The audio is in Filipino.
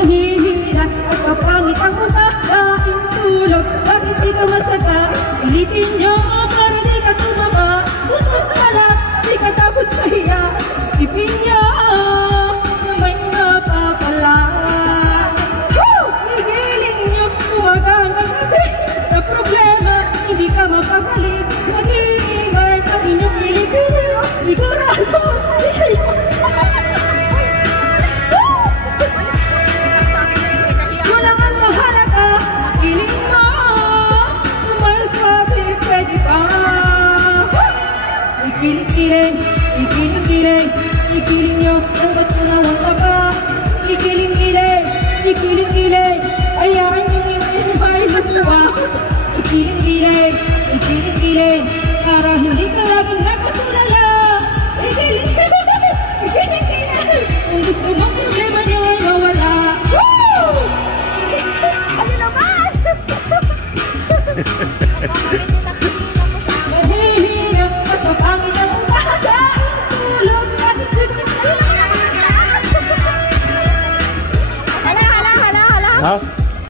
manghihina at kapangit ang mata, daing tulog, bakit di ka matyaga? Pilitin nyo para di ka tumaba, puso ka lang, di ka takot mahiya. Isipin nyo na may napapala. Higiling nyo, huwag ang kagabi sa problema, hindi ka mapagaling. Mag-iingay at inyong piligin, sigurado walang ang mahalaga, piling mo umayos ka, pwede pa. Ikiling-kiling, ikiling-kiling, ikiling nyo ang ba't tunawang ka ba? Ikiling-kiling, ikiling-kiling, hayaan nyo yung may lupa. Ikiling-kiling, ikiling-kiling, para hindi ka laging nagkatulala. Ikiling-kiling, ikiling-kiling, kung gusto mong problema nyo ay mawala. Ano naman? Mahihina at mapangit ang umaga, tulog at Hala. Ha?